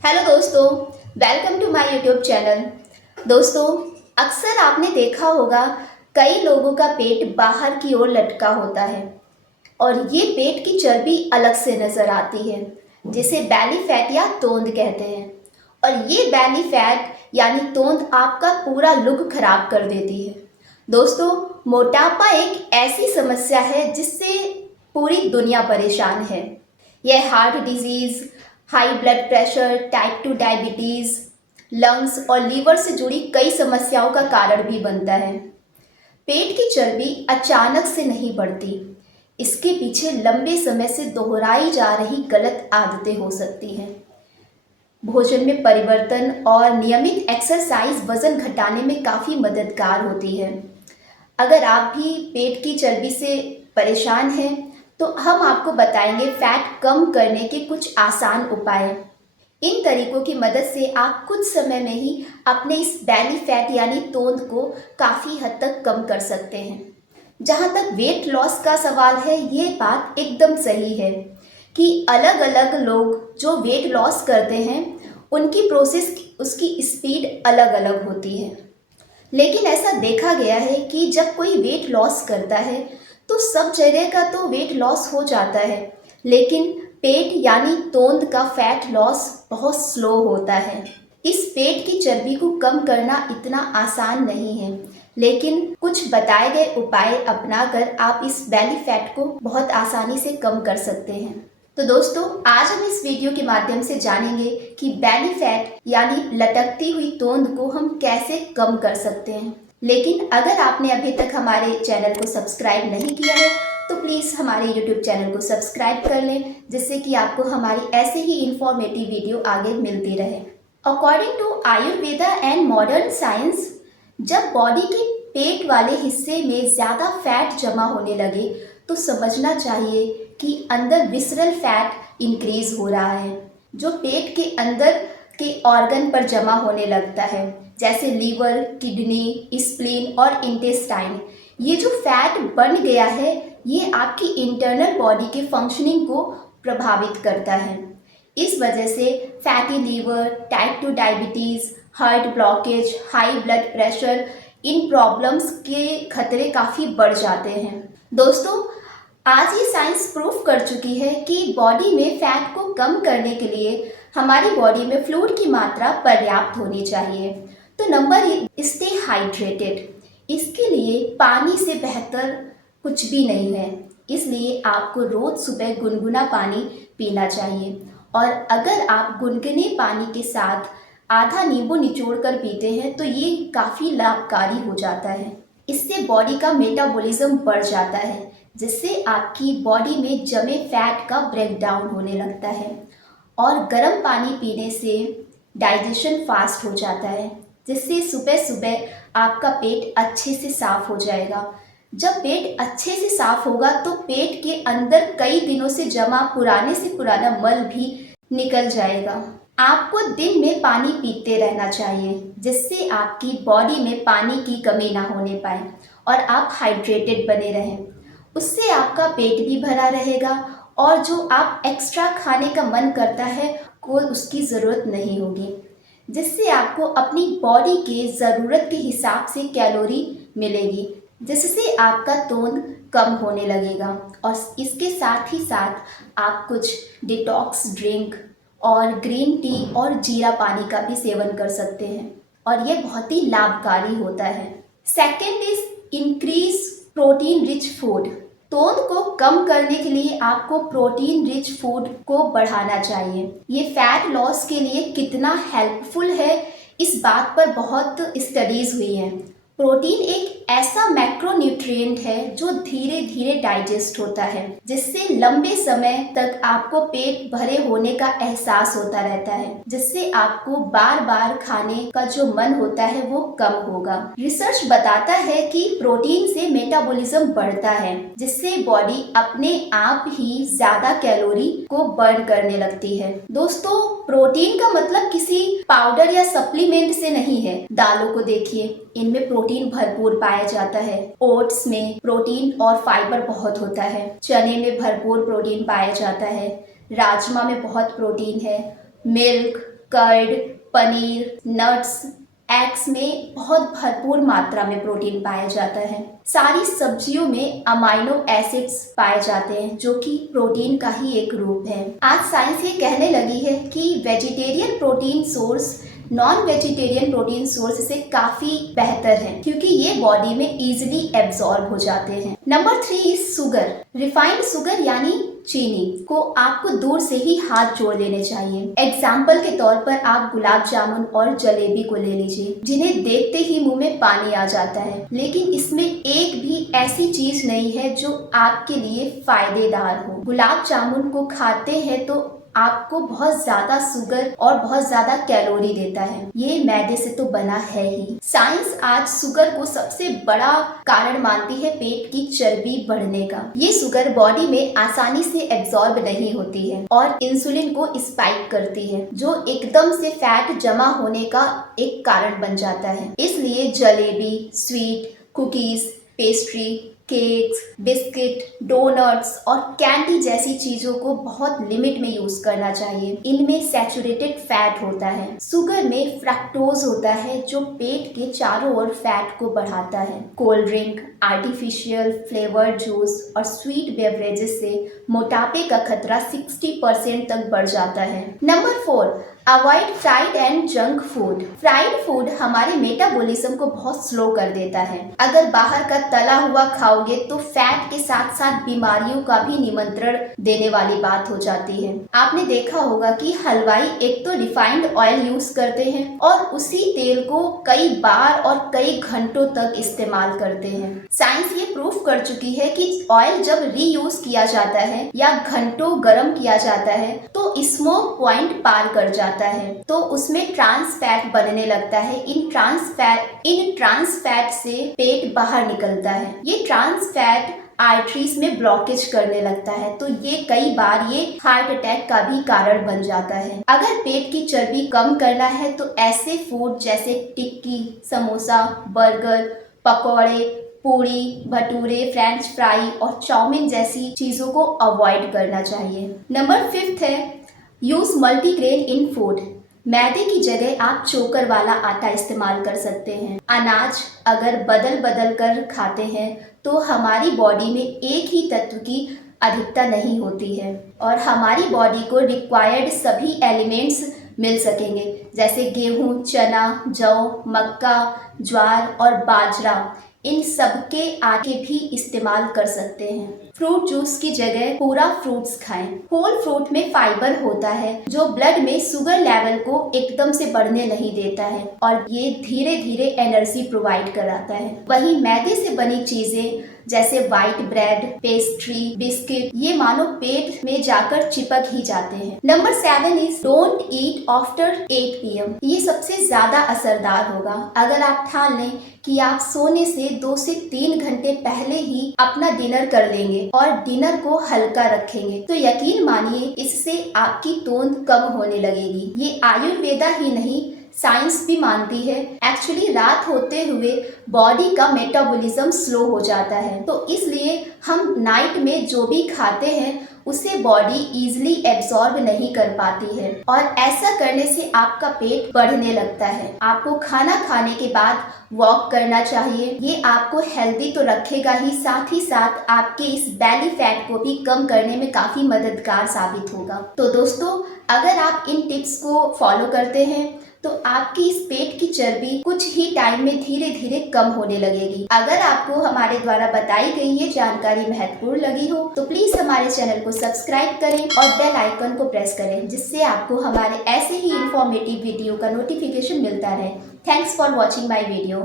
Hello दोस्तों, welcome to my YouTube channel. दोस्तों, अक्सर आपने देखा होगा कई लोगों का पेट बाहर की ओर लटका होता है और ये पेट की चर्बी अलग से नज़र आती है, जिसे बैली फैट या तोंद कहते हैं। और ये बैली फैट यानी तोंद आपका पूरा लुक खराब कर देती है। दोस्तों, मोटापा एक ऐसी समस्या है जिससे पूरी दुनिया परेशान है। यह heart disease, high blood pressure, type 2 diabetes, lungs और लीवर से जुड़ी कई समस्याओं का कारण भी बनता है। पेट की चर्बी अचानक से नहीं बढ़ती। इसके पीछे लंबे समय से दोहराई जा रही गलत आदतें हो सकती हैं। भोजन में परिवर्तन और नियमित एक्सरसाइज वजन घटाने में काफ़ी मददगार होती है। अगर आप भी पेट की चर्बी से परेशान हैं, तो हम आपको बताएंगे फैट कम करने के कुछ आसान उपाय। इन तरीकों की मदद से आप कुछ समय में ही अपने इस बैली फैट यानी तोंद को काफ़ी हद तक कम कर सकते हैं। जहाँ तक वेट लॉस का सवाल है, ये बात एकदम सही है कि अलग अलग लोग जो वेट लॉस करते हैं, उनकी प्रोसेस, उसकी स्पीड अलग अलग होती है। लेकिन ऐसा देखा गया है कि जब कोई वेट लॉस करता है तो सब जगह का तो वेट लॉस हो जाता है, लेकिन पेट यानी तोंद का फैट लॉस बहुत स्लो होता है। इस पेट की चर्बी को कम करना इतना आसान नहीं है, लेकिन कुछ बताए गए उपाय अपनाकर आप इस बेली फैट को बहुत आसानी से कम कर सकते हैं। तो दोस्तों, आज हम इस वीडियो के माध्यम से जानेंगे कि बेली फैट यानी लटकती हुई तोंद को हम कैसे कम कर सकते हैं। लेकिन अगर आपने अभी तक हमारे चैनल को सब्सक्राइब नहीं किया है, तो प्लीज़ हमारे यूट्यूब चैनल को सब्सक्राइब कर लें, जिससे कि आपको हमारी ऐसे ही इंफॉर्मेटिव वीडियो आगे मिलती रहे। According to Ayurveda and modern science, जब बॉडी के पेट वाले हिस्से में ज़्यादा फैट जमा होने लगे तो समझना चाहिए कि अंदर विसरल फैट इंक्रीज हो रहा है, जो पेट के अंदर के ऑर्गन पर जमा होने लगता है, जैसे लीवर, किडनी, स्प्लीन और इंटेस्टाइन। ये जो फैट बन गया है, ये आपकी इंटरनल बॉडी के फंक्शनिंग को प्रभावित करता है। इस वजह से fatty liver, type 2 diabetes, heart blockage, high blood pressure, इन प्रॉब्लम्स के खतरे काफ़ी बढ़ जाते हैं। दोस्तों, आज ये साइंस प्रूफ कर चुकी है कि बॉडी में फैट को कम करने के लिए हमारी बॉडी में फ्लूइड की मात्रा पर्याप्त होनी चाहिए। तो नंबर 1, स्टे हाइड्रेटेड। इसके लिए पानी से बेहतर कुछ भी नहीं है, इसलिए आपको रोज़ सुबह गुनगुना पानी पीना चाहिए। और अगर आप गुनगुने पानी के साथ आधा नींबू निचोड़ कर पीते हैं तो ये काफ़ी लाभकारी हो जाता है। इससे बॉडी का मेटाबॉलिज्म बढ़ जाता है, जिससे आपकी बॉडी में जमे फैट का ब्रेकडाउन होने लगता है। और गर्म पानी पीने से डाइजेशन फास्ट हो जाता है, जिससे सुबह सुबह आपका पेट अच्छे से साफ हो जाएगा। जब पेट अच्छे से साफ होगा तो पेट के अंदर कई दिनों से जमा पुराने से पुराना मल भी निकल जाएगा। आपको दिन में पानी पीते रहना चाहिए, जिससे आपकी बॉडी में पानी की कमी ना होने पाए और आप हाइड्रेटेड बने रहें। उससे आपका पेट भी भरा रहेगा और जो आप एक्स्ट्रा खाने का मन करता है, कोई उसकी ज़रूरत नहीं होगी, जिससे आपको अपनी बॉडी के ज़रूरत के हिसाब से कैलोरी मिलेगी, जिससे आपका तोंद कम होने लगेगा। और इसके साथ ही साथ आप कुछ डिटॉक्स ड्रिंक और ग्रीन टी और जीरा पानी का भी सेवन कर सकते हैं, और ये बहुत ही लाभकारी होता है। Second is increase protein rich food. तोंद को कम करने के लिए आपको प्रोटीन रिच फूड को बढ़ाना चाहिए। ये फैट लॉस के लिए कितना हेल्पफुल है, इस बात पर बहुत स्टडीज हुई हैं। प्रोटीन एक ऐसा मैक्रोन्यूट्रिएंट है जो धीरे धीरे डाइजेस्ट होता है, जिससे लंबे समय तक आपको पेट भरे होने का एहसास होता रहता है, जिससे आपको बार बार खाने का जो मन होता है वो कम होगा। रिसर्च बताता है कि प्रोटीन से मेटाबॉलिज्म बढ़ता है, जिससे बॉडी अपने आप ही ज्यादा कैलोरी को बर्न करने लगती है। दोस्तों, प्रोटीन का मतलब किसी पाउडर या सप्लीमेंट से नहीं है। दालों को देखिए, इनमें प्रोटीन भरपूर पाया जाता है। ओट्स में प्रोटीन और फाइबर बहुत होता है। चने में भरपूर प्रोटीन पाया जाता है। राजमा में बहुत प्रोटीन है। Milk, curd, paneer, nuts, eggs में बहुत भरपूर मात्रा में प्रोटीन पाया जाता है। सारी सब्जियों में अमाइनो एसिड्स पाए जाते हैं जो कि प्रोटीन का ही एक रूप है। आज साइंस ये कहने लगी है कि vegetarian protein source non vegetarian protein source से काफी बेहतर है क्योंकि ये बॉडी में इजीली एब्जॉर्ब हो जाते हैं। Number 3 is sugar. Refined sugar यानी चीनी को आपको दूर से ही हाथ जोड़ लेने चाहिए। एग्जाम्पल के तौर पर आप गुलाब जामुन और जलेबी को ले लीजिए, जिन्हें देखते ही मुंह में पानी आ जाता है, लेकिन इसमें एक भी ऐसी चीज नहीं है जो आपके लिए फायदेदार हो। गुलाब जामुन को खाते हैं तो आपको बहुत ज्यादा शुगर और बहुत ज्यादा कैलोरी देता है। ये मैदे से तो बना है ही। साइंस आज शुगर को सबसे बड़ा कारण मानती है पेट की चर्बी बढ़ने का। ये शुगर बॉडी में आसानी से एब्जॉर्ब नहीं होती है और इंसुलिन को स्पाइक करती है, जो एकदम से फैट जमा होने का एक कारण बन जाता है। इसलिए jalebi, sweet, cookies, pastry, cakes, biscuit, donuts और कैंडी जैसी चीजों को बहुत लिमिट में यूज करना चाहिए। इनमें सैचुरेटेड फैट होता है। शुगर में फ्रक्टोज होता है जो पेट के चारों ओर फैट को बढ़ाता है। Cold drink, artificial flavoured juice और स्वीट बेवरेजेस से मोटापे का खतरा 60% तक बढ़ जाता है। Number 4, avoid fried and junk food. Fried food हमारे मेटाबॉलिज्म को बहुत स्लो कर देता है। अगर बाहर का तला हुआ खाओगे तो फैट के साथ साथ बीमारियों का भी निमंत्रण देने वाली बात हो जाती है। आपने देखा होगा कि हलवाई एक तो रिफाइंड ऑयल यूज करते हैं और उसी तेल को कई बार और कई घंटों तक इस्तेमाल करते हैं। साइंस ये प्रूफ कर चुकी है कि ऑयल जब रीयूज किया जाता है या घंटों गर्म किया जाता है तो स्मोक पॉइंट पार कर जाता है, तो उसमें ट्रांस फैट बनने लगता है। इन ट्रांस फैट से पेट बाहर निकलता है। ये ट्रांस फैट आर्टरीज में ब्लॉकेज करने लगता है, तो ये कई बार ये हार्ट अटैक का भी कारण बन जाता है। अगर पेट की चर्बी कम करना है तो ऐसे फूड जैसे टिक्की, समोसा, बर्गर, पकौड़े, पूरी, भटूरे, फ्रेंच फ्राई और चाउमीन जैसी चीजों को अवॉइड करना चाहिए। नंबर 5 है यूज मल्टीग्रेन इन फूड। मैदे की जगह आप चोकर वाला आटा इस्तेमाल कर सकते हैं। अनाज अगर बदल बदल कर खाते हैं तो हमारी बॉडी में एक ही तत्व की अधिकता नहीं होती है और हमारी बॉडी को रिक्वायर्ड सभी एलिमेंट्स मिल सकेंगे, जैसे गेहूं, चना, जौ, मक्का, ज्वार और बाजरा। इन सब के आटे भी इस्तेमाल कर सकते हैं। फ्रूट जूस की जगह पूरा फ्रूट्स खाएं। होल फ्रूट में फाइबर होता है जो ब्लड में शुगर लेवल को एकदम से बढ़ने नहीं देता है और ये धीरे धीरे एनर्जी प्रोवाइड कराता है। वहीं मैदे से बनी चीजें जैसे व्हाइट ब्रेड, पेस्ट्री, बिस्किट, ये मानो पेट में जाकर चिपक ही जाते हैं। Number 7 is don't eat after 8 PM। ये सबसे ज्यादा असरदार होगा। अगर आप ठान लें कि आप सोने से 2 से 3 घंटे पहले ही अपना डिनर कर लेंगे और डिनर को हल्का रखेंगे तो यकीन मानिए इससे आपकी तोंद कम होने लगेगी। ये आयुर्वेदा ही नहीं, साइंस भी मानती है। एक्चुअली रात होते हुए बॉडी का मेटाबॉलिज्म स्लो हो जाता है, तो इसलिए हम नाइट में जो भी खाते हैं उसे बॉडी इजीली एब्जॉर्ब नहीं कर पाती है और ऐसा करने से आपका पेट बढ़ने लगता है। आपको खाना खाने के बाद वॉक करना चाहिए। ये आपको हेल्दी तो रखेगा ही, साथ ही साथ आपके इस बेली फैट को भी कम करने में काफी मददगार साबित होगा। तो दोस्तों, अगर आप इन टिप्स को फॉलो करते हैं तो आपकी इस पेट की चर्बी कुछ ही टाइम में धीरे धीरे कम होने लगेगी। अगर आपको हमारे द्वारा बताई गई ये जानकारी महत्वपूर्ण लगी हो तो प्लीज हमारे चैनल को सब्सक्राइब करें और बेल आइकन को प्रेस करें, जिससे आपको हमारे ऐसे ही इंफॉर्मेटिव वीडियो का नोटिफिकेशन मिलता रहे। Thanks for watching my video.